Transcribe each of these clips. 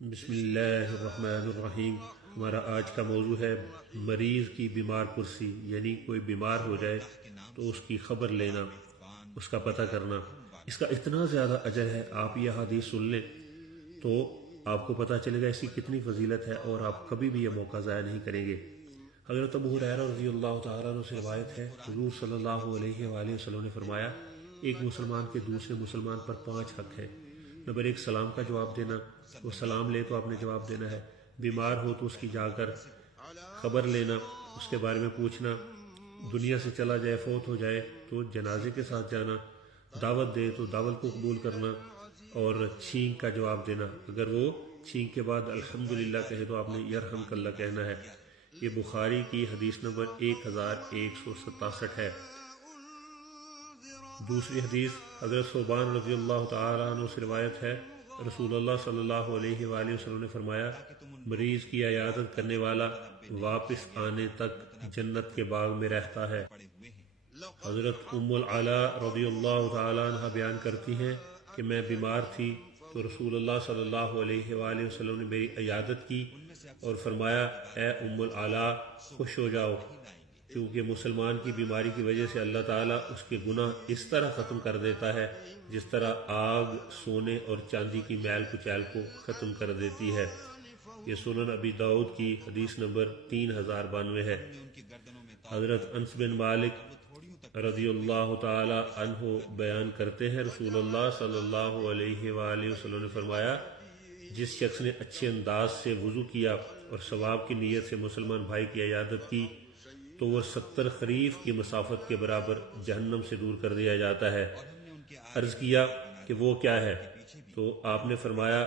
بسم اللہ الرحمن الرحیم۔ ہمارا آج کا موضوع ہے مریض کی بیمار پرسی، یعنی کوئی بیمار ہو جائے تو اس کی خبر لینا، اس کا پتہ کرنا۔ اس کا اتنا زیادہ اجر ہے، آپ یہ حدیث سن لیں تو آپ کو پتہ چلے گا اس کی کتنی فضیلت ہے، اور آپ کبھی بھی یہ موقع ضائع نہیں کریں گے۔ حضرت ابو ہریرہ رضی اللہ تعالیٰ عنہ سے روایت ہے، حضور صلی اللہ علیہ وآلہ وسلم نے فرمایا، ایک مسلمان کے دوسرے مسلمان پر 5 حق ہے۔ نمبر 1 سلام کا جواب دینا، وہ سلام لے تو آپ نے جواب دینا ہے۔ بیمار ہو تو اس کی جا کر خبر لینا، اس کے بارے میں پوچھنا۔ دنیا سے چلا جائے، فوت ہو جائے تو جنازے کے ساتھ جانا۔ دعوت دے تو دعوت کو قبول کرنا، اور چھینک کا جواب دینا۔ اگر وہ چھینک کے بعد الحمدللہ کہے تو آپ نے یرحمک اللہ کہنا ہے۔ یہ بخاری کی حدیث نمبر 1167 ہے۔ دوسری حدیث حضرت ثوبان رضی اللہ تعالیٰ عنہ سے روایت ہے، رسول اللہ صلی اللہ علیہ وآلہ وسلم نے فرمایا، مریض کی عیادت کرنے والا واپس آنے تک جنت کے باغ میں رہتا ہے۔ حضرت ام العلا رضی اللہ تعالیٰ عنہ بیان کرتی ہیں کہ میں بیمار تھی تو رسول اللہ صلی اللہ علیہ وآلہ وسلم نے میری عیادت کی اور فرمایا، اے ام العلا خوش ہو جاؤ، کیونکہ مسلمان کی بیماری کی وجہ سے اللہ تعالیٰ اس کے گناہ اس طرح ختم کر دیتا ہے جس طرح آگ سونے اور چاندی کی میل کچیل کو ختم کر دیتی ہے۔ یہ سنن ابی داؤد کی حدیث نمبر 3092 ہے۔ حضرت انس بن مالک رضی اللہ تعالی عنہ بیان کرتے ہیں، رسول اللہ صلی اللہ علیہ وآلہ وسلم نے فرمایا، جس شخص نے اچھے انداز سے وضو کیا اور ثواب کی نیت سے مسلمان بھائی کی عیادت کی تو وہ 70 خریف کی مسافت کے برابر جہنم سے دور کر دیا جاتا ہے۔ عرض کیا کہ وہ کیا ہے؟ تو آپ نے فرمایا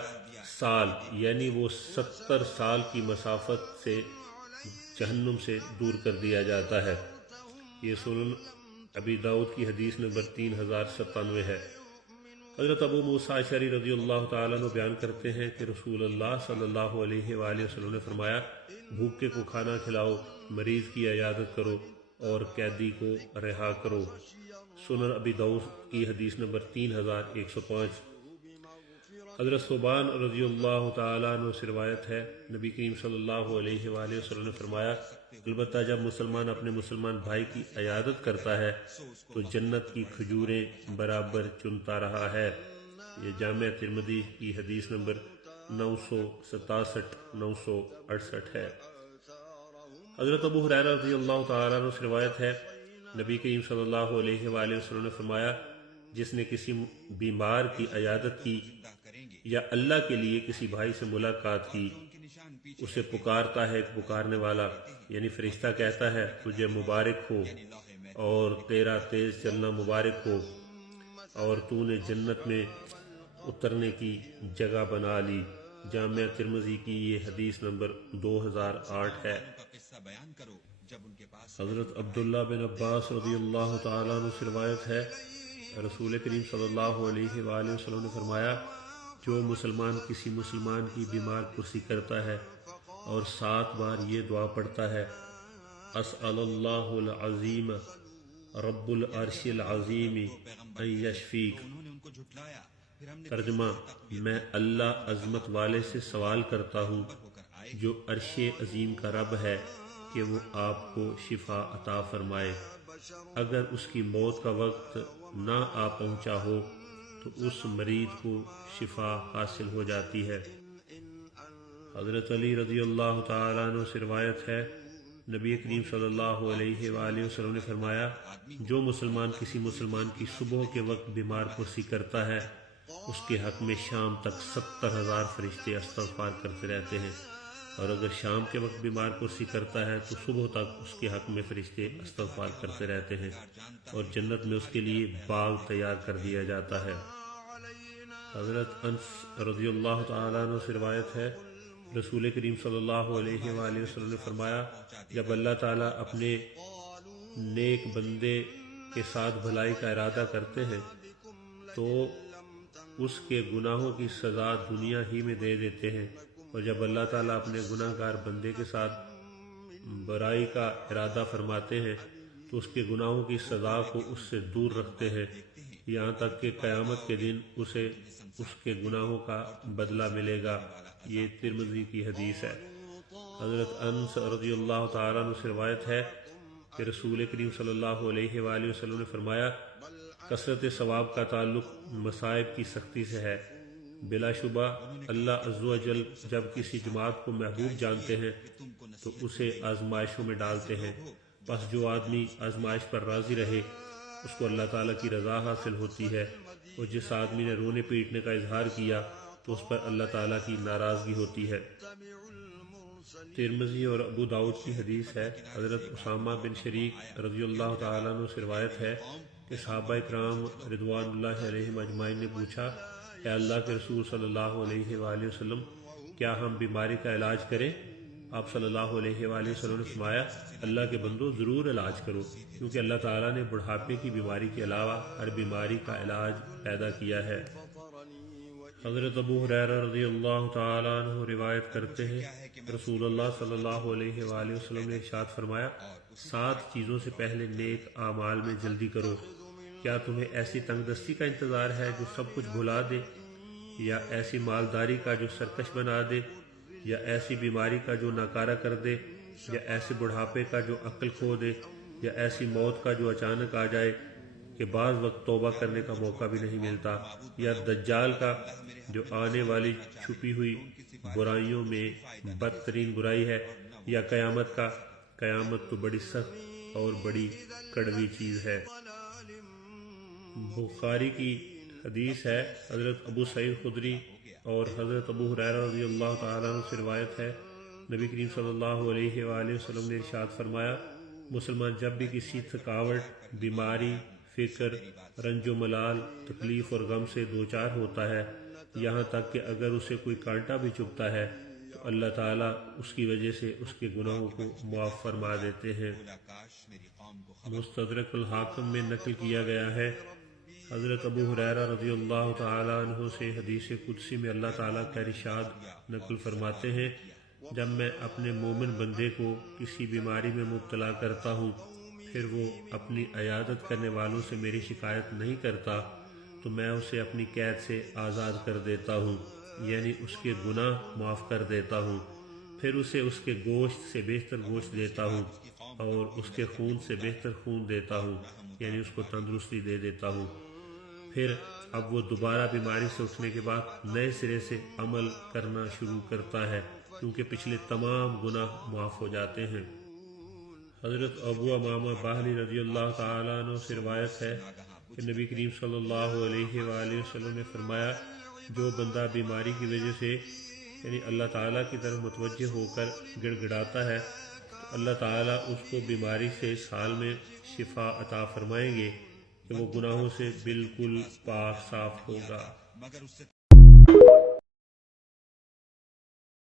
سال، یعنی وہ 70 سال کی مسافت سے جہنم سے دور کر دیا جاتا ہے۔ یہ سنن ابی داؤد کی حدیث نمبر 3097 ہے۔ حضرت ابو موسیٰ اشعری رضی اللہ تعالیٰ عنہ بیان کرتے ہیں کہ رسول اللہ صلی اللہ علیہ وآلہ وسلم نے فرمایا، بھوکے کو کھانا کھلاؤ، مریض کی عیادت کرو اور قیدی کو رہا کرو۔ سنن ابی داؤد کی حدیث نمبر 3105۔ حضرت ثوبان رضی اللہ تعالیٰ عنہ سے روایت ہے، نبی کریم صلی اللہ علیہ وآلہ وسلم نے فرمایا، البتہ جب مسلمان اپنے مسلمان بھائی کی عیادت کرتا ہے تو جنت کی کھجوریں برابر چنتا رہا ہے۔ یہ جامع ترمذی کی حدیث نمبر 967 968 ہے۔ حضرت ابو ہریرہ رضی اللہ تعالیٰ عنہ سے روایت ہے، نبی کریم صلی اللہ علیہ وآلہ وسلم نے فرمایا، جس نے کسی بیمار کی عیادت کی یا اللہ کے لیے کسی بھائی سے ملاقات کی، اسے پکارتا ہے ایک پکارنے والا، یعنی فرشتہ کہتا ہے، تجھے مبارک ہو اور تیرا تیز چلنا مبارک ہو، اور تو نے جنت میں اترنے کی جگہ بنا لی۔ جامع ترمذی کی یہ حدیث نمبر 2008 ہے۔ حضرت عبداللہ بن عباس رضی اللہ تعالیٰ عنہ سے روایت ہے، رسول کریم صلی اللہ علیہ وآلہ وسلم نے فرمایا، جو مسلمان کسی مسلمان کی بیمار پرسی کرتا ہے اور 7 بار یہ دعا پڑھتا ہے، اسأل اللہ العظیم رب العرش العظیم ان یشفیک، ترجمہ، میں اللہ عظمت والے سے سوال کرتا ہوں جو عرش عظیم کا رب ہے کہ وہ آپ کو شفا عطا فرمائے۔ اگر اس کی موت کا وقت نہ آ پہنچا ہو تو اس مریض کو شفا حاصل ہو جاتی ہے۔ حضرت علی رضی اللہ تعالیٰ عنہ سے روایت ہے، نبی کریم صلی اللہ علیہ وآلہ وسلم نے فرمایا، جو مسلمان کسی مسلمان کی صبح کے وقت بیمار پرسی کرتا ہے، اس کے حق میں شام تک 70,000 فرشتے استغفار کرتے رہتے ہیں، اور اگر شام کے وقت بیمار پرسی کرتا ہے تو صبح تک اس کے حق میں فرشتے استغفار کرتے رہتے ہیں، اور جنت میں اس کے لیے باغ تیار کر دیا جاتا ہے۔ حضرت انس رضی اللہ تعالیٰ عنہ سے روایت ہے، رسول کریم صلی اللہ علیہ وآلہ وسلم نے فرمایا، جب اللہ تعالیٰ اپنے نیک بندے کے ساتھ بھلائی کا ارادہ کرتے ہیں تو اس کے گناہوں کی سزا دنیا ہی میں دے دیتے ہیں، اور جب اللہ تعالیٰ اپنے گناہ گار بندے کے ساتھ برائی کا ارادہ فرماتے ہیں تو اس کے گناہوں کی سزا کو اس سے دور رکھتے ہیں، یہاں تک کہ قیامت کے دن اسے اس کے گناہوں کا بدلہ ملے گا۔ یہ ترمذی کی حدیث ہے۔ حضرت انس رضی اللہ تعالیٰ عنہ سے روایت ہے کہ رسول کریم صلی اللہ علیہ وآلہ وسلم نے فرمایا، کثرت ثواب کا تعلق مصائب کی سختی سے ہے۔ بلا شبہ اللہ عز و جل جب کسی جماعت کو محبوب جانتے ہیں تو اسے آزمائشوں میں ڈالتے ہیں، بس جو آدمی آزمائش پر راضی رہے اس کو اللہ تعالیٰ کی رضا حاصل ہوتی ہے، اور جس آدمی نے رونے پیٹنے کا اظہار کیا تو اس پر اللہ تعالیٰ کی ناراضگی ہوتی ہے۔ ترمذی اور ابو داؤد کی حدیث ہے۔ حضرت اسامہ بن شریک رضی اللہ تعالیٰ عنہ سے روایت ہے کہ صحابہ اکرام رضوان اللہ علیہم اجمعین نے پوچھا، اے اللہ کے رسول صلی اللہ علیہ وآلہ وسلم، کیا ہم بیماری کا علاج کریں؟ آپ صلی اللہ علیہ وآلہ وسلم نے فرمایا، اللہ کے بندو ضرور علاج کرو، کیونکہ اللہ تعالیٰ نے بڑھاپے کی بیماری کے علاوہ ہر بیماری کا علاج پیدا کیا ہے۔ حضرت ابو ہریرہ رضی اللہ تعالیٰ عنہ روایت کرتے ہیں، رسول اللہ صلی اللہ علیہ وآلہ وسلم نے ارشاد فرمایا، 7 چیزوں سے پہلے نیک اعمال میں جلدی کرو۔ کیا تمہیں ایسی تنگ دستی کا انتظار ہے جو سب کچھ بھلا دے، یا ایسی مالداری کا جو سرکش بنا دے، یا ایسی بیماری کا جو ناکارہ کر دے، یا ایسے بڑھاپے کا جو عقل کھو دے، یا ایسی موت کا جو اچانک آ جائے کہ بعض وقت توبہ کرنے کا موقع بھی نہیں ملتا، یا دجال کا جو آنے والی چھپی ہوئی برائیوں میں بدترین برائی ہے، یا قیامت کا، قیامت تو بڑی سخت اور بڑی کڑوی چیز ہے۔ بخاری کی حدیث ہے۔ حضرت ابو سعید خدری اور حضرت ابو ہریرہ رضی اللہ تعالیٰ عنہ سے روایت ہے، نبی کریم صلی اللہ علیہ وآلہ وسلم نے ارشاد فرمایا، مسلمان جب بھی کسی تھکاوٹ، بیماری، فکر، رنج و ملال، تکلیف اور غم سے دوچار ہوتا ہے، یہاں تک کہ اگر اسے کوئی کانٹا بھی چبھتا ہے تو اللہ تعالیٰ اس کی وجہ سے اس کے گناہوں کو معاف فرما دیتے ہیں۔ مستدرک الحاکم میں نقل کیا گیا ہے، حضرت ابو ہریرہ رضی اللہ تعالیٰ عنہ سے حدیث قدسی میں اللہ تعالیٰ کا ارشاد نقل فرماتے ہیں، جب میں اپنے مومن بندے کو کسی بیماری میں مبتلا کرتا ہوں، پھر وہ اپنی عیادت کرنے والوں سے میری شکایت نہیں کرتا تو میں اسے اپنی قید سے آزاد کر دیتا ہوں، یعنی اس کے گناہ معاف کر دیتا ہوں، پھر اسے اس کے گوشت سے بہتر گوشت دیتا ہوں اور اس کے خون سے بہتر خون دیتا ہوں، یعنی اس کو تندرستی دے دیتا ہوں۔ پھر اب وہ دوبارہ بیماری سے اٹھنے کے بعد نئے سرے سے عمل کرنا شروع کرتا ہے، کیونکہ پچھلے تمام گناہ معاف ہو جاتے ہیں۔ حضرت ابو امامہ باہلی رضی اللہ تعالیٰ عنہ سے روایت ہے کہ نبی کریم صلی اللہ علیہ وآلہ وسلم نے فرمایا، جو بندہ بیماری کی وجہ سے یعنی اللہ تعالیٰ کی طرف متوجہ ہو کر گڑ گڑاتا ہے تو اللہ تعالیٰ اس کو بیماری سے سال میں شفا عطا فرمائیں گے کہ وہ گناہوں سے بالکل پاک صاف ہوگا۔